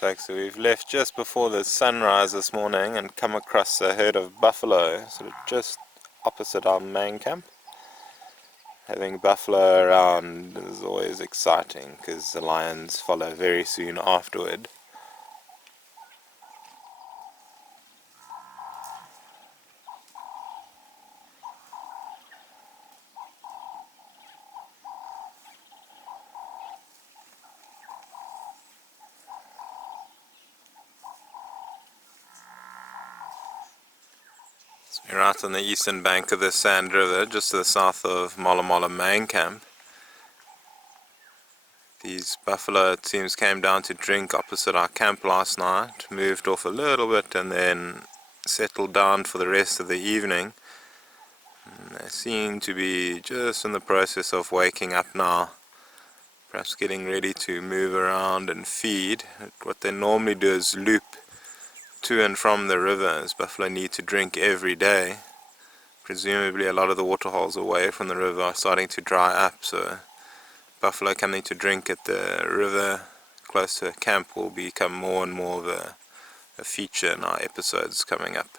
Folks, so we've left just before the sunrise this morning and come across a herd of buffalo sort of just opposite our main camp. Having buffalo around is always exciting because the lions follow very soon afterward. We're out on the eastern bank of the Sand River, just to the south of MalaMala main camp. These buffalo, it seems, came down to drink opposite our camp last night, moved off a little bit and then settled down for the rest of the evening. And they seem to be just in the process of waking up now, perhaps getting ready to move around and feed. What they normally do is loop to and from the river, as buffalo need to drink every day. Presumably a lot of the waterholes away from the river are starting to dry up, so buffalo coming to drink at the river close to camp will become more and more of a feature in our episodes coming up.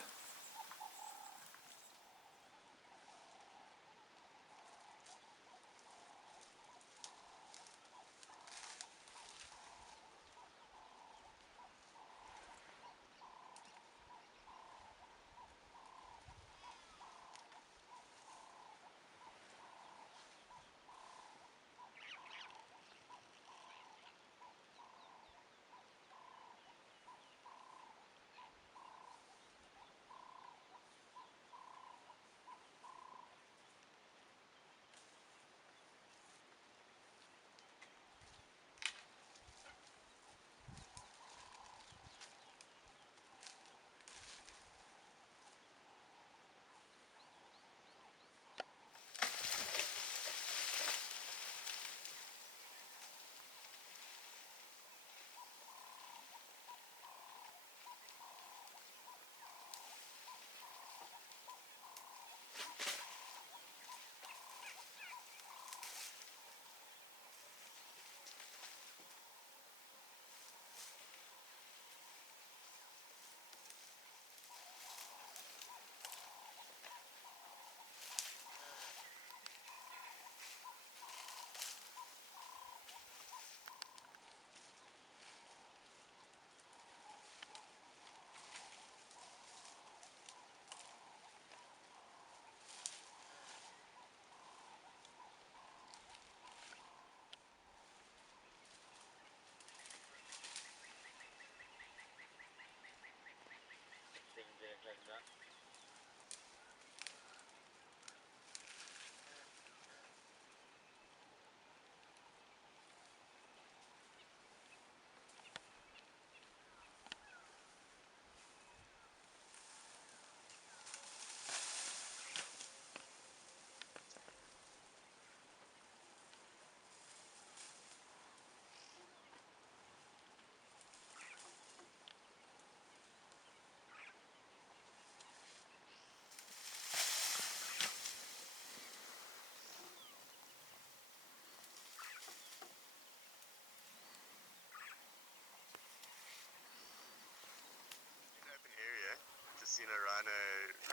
Seen a rhino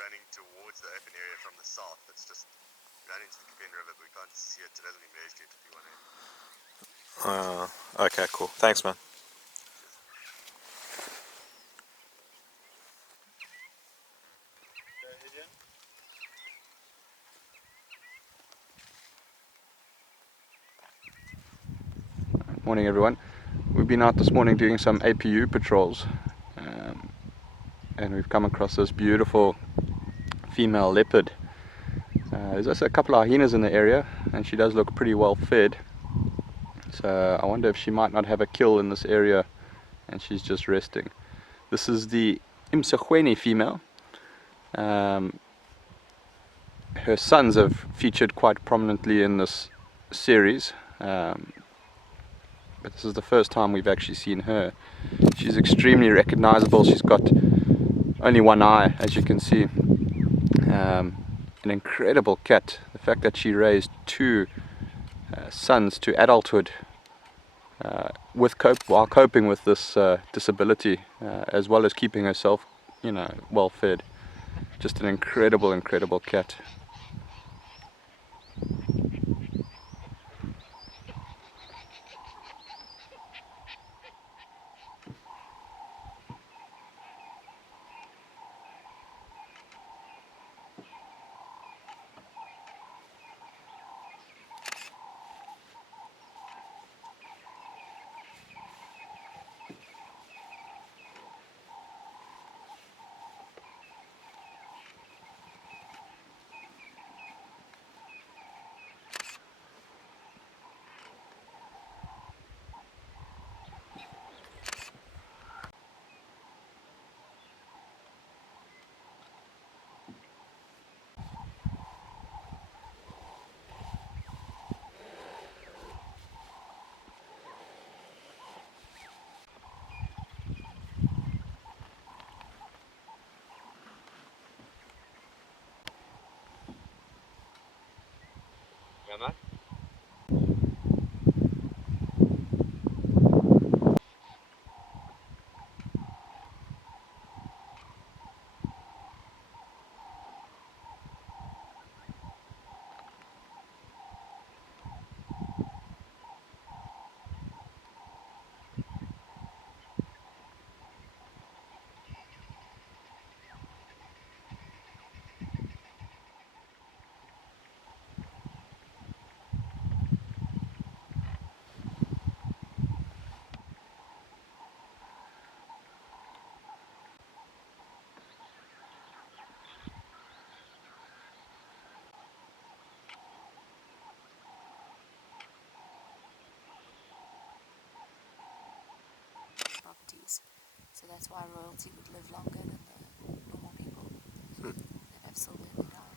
running towards the open area from the south. It's just running to the Capen River, but we can't see it. It hasn't emerged yet if you want to. Okay, cool. Thanks, man. Morning everyone. We've been out this morning doing some APU patrols and we've come across this beautiful female leopard. There's also a couple of hyenas in the area and she does look pretty well fed, so I wonder if she might not have a kill in this area and she's just resting. This is the Imsachweni female. Her sons have featured quite prominently in this series, but this is the first time we've actually seen her. She's extremely recognizable. She's got only one eye, as you can see. An incredible cat. The fact that she raised two sons to adulthood while coping with this disability, as well as keeping herself, well fed. Just an incredible cat. Properties. So that's why royalty would live longer than the normal people that have silver in their eye.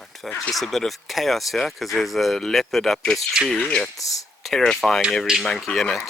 In fact, just a bit of chaos here because there's a leopard up this tree. It's terrifying every monkey in it.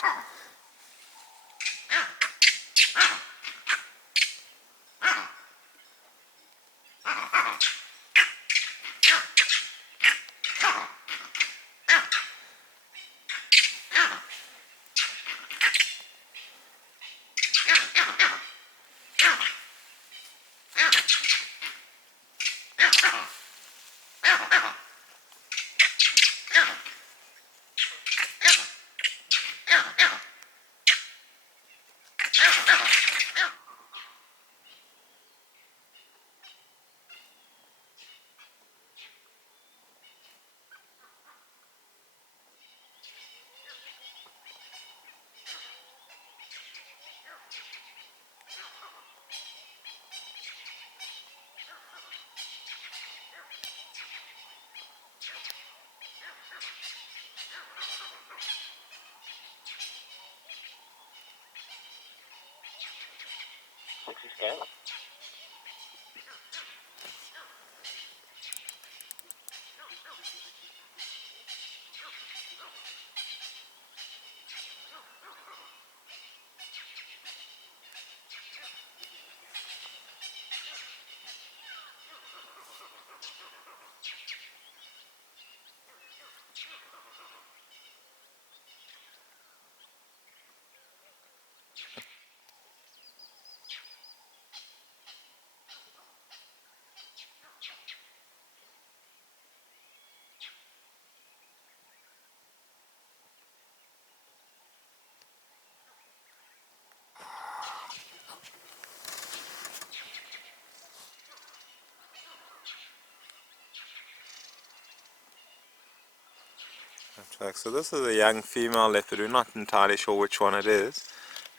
So this is a young female leopard. We're not entirely sure which one it is.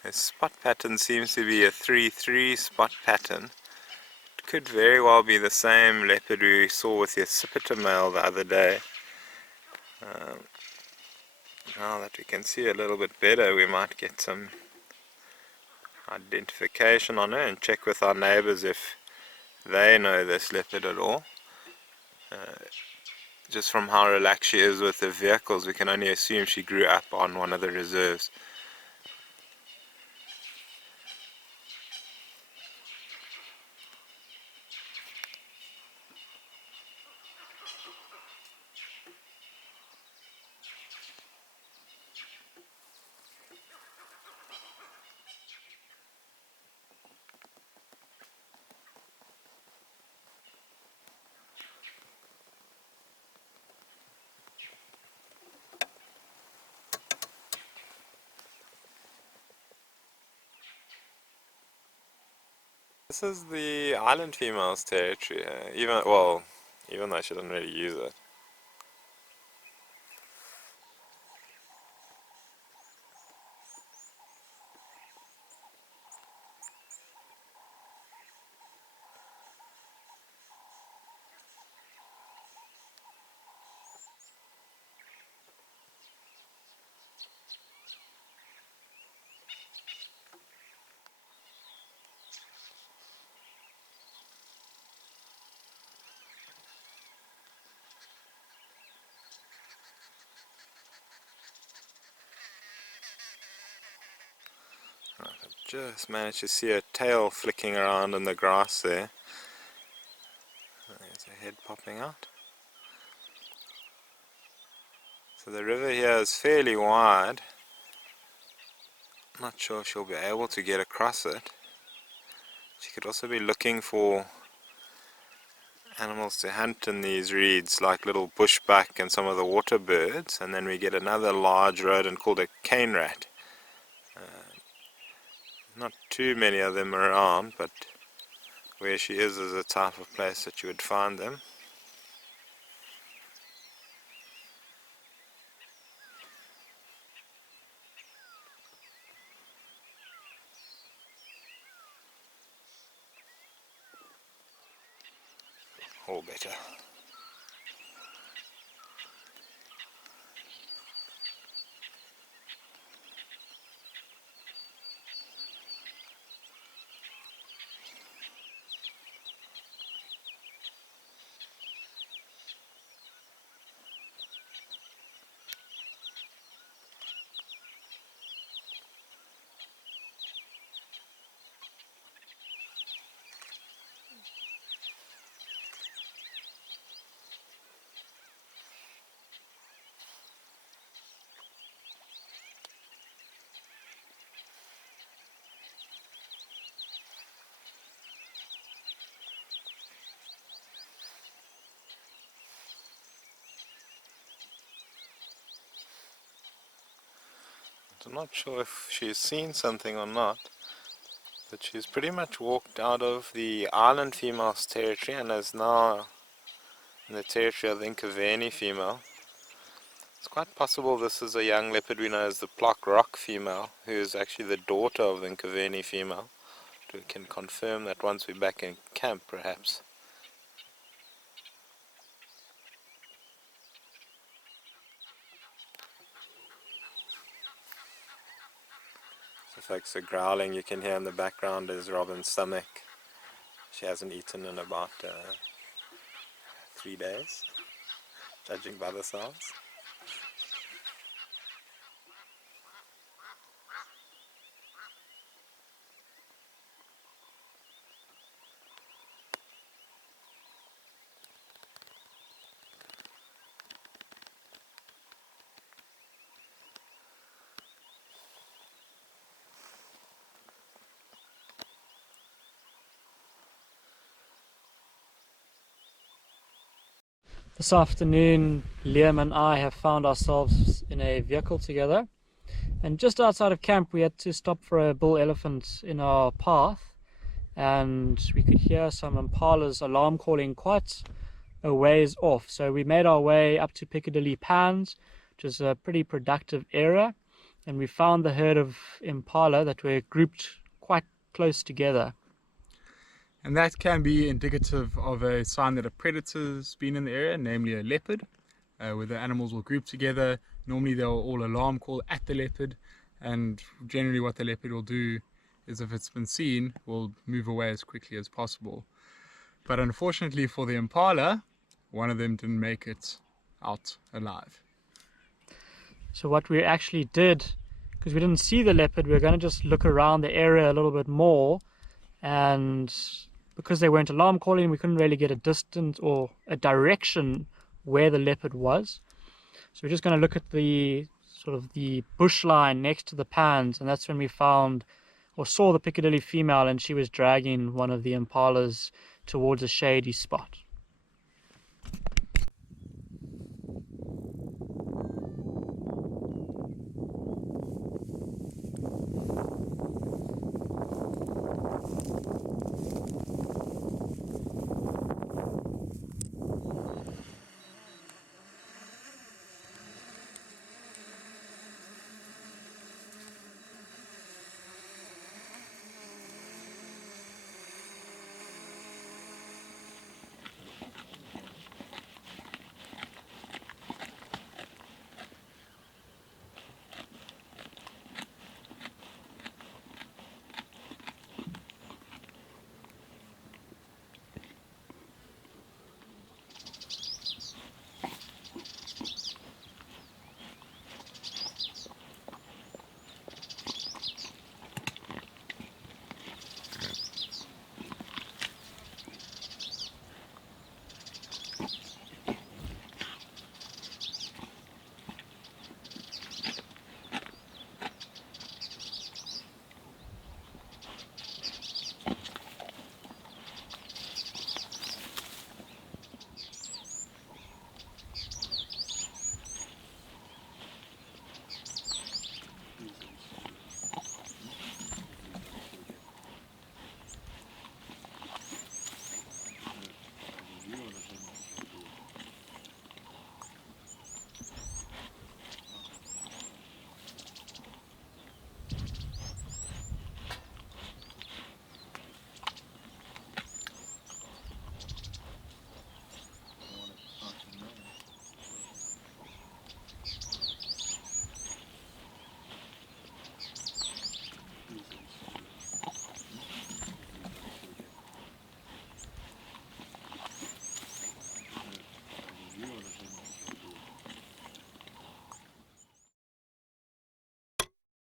The spot pattern seems to be a 3-3 spot pattern. It could very well be the same leopard we saw with the accipiter male the other day. Now that we can see a little bit better, we might get some identification on her and check with our neighbors if they know this leopard at all. Just from how relaxed she is with the vehicles, we can only assume she grew up on one of the reserves. This is the island female's territory, even though she doesn't really use it. Right, I just managed to see her tail flicking around in the grass there. There's her head popping out. So the river here is fairly wide. Not sure if she'll be able to get across it. She could also be looking for animals to hunt in these reeds, like little bushbuck and some of the water birds, and then we get another large rodent called a cane rat. Not too many of them around, but where she is a type of place that you would find them. All better. I'm not sure if she's seen something or not, but she's pretty much walked out of the island female's territory and is now in the territory of the Incavani female. It's quite possible this is a young leopard we know as the Plock Rock female, who is actually the daughter of the Incavani female. We can confirm that once we're back in camp, perhaps. So folks, the growling you can hear in the background is Robin's stomach. She hasn't eaten in about 3 days, judging by the sounds. This afternoon, Liam and I have found ourselves in a vehicle together, and just outside of camp we had to stop for a bull elephant in our path, and we could hear some impalas alarm calling quite a ways off. So we made our way up to Piccadilly Pans, which is a pretty productive area, and we found the herd of impala that were grouped quite close together. And that can be indicative of a sign that a predator's been in the area, namely a leopard, where the animals will group together. Normally they'll all alarm call at the leopard, and generally what the leopard will do is, if it's been seen, will move away as quickly as possible. But unfortunately for the impala, one of them didn't make it out alive. So what we actually did, because we didn't see the leopard, we were going to just look around the area a little bit more, and because they weren't alarm calling, we couldn't really get a distance or a direction where the leopard was. So we're just going to look at the sort of the bush line next to the pans, and that's when we found or saw the Piccadilly female, and she was dragging one of the impalas towards a shady spot.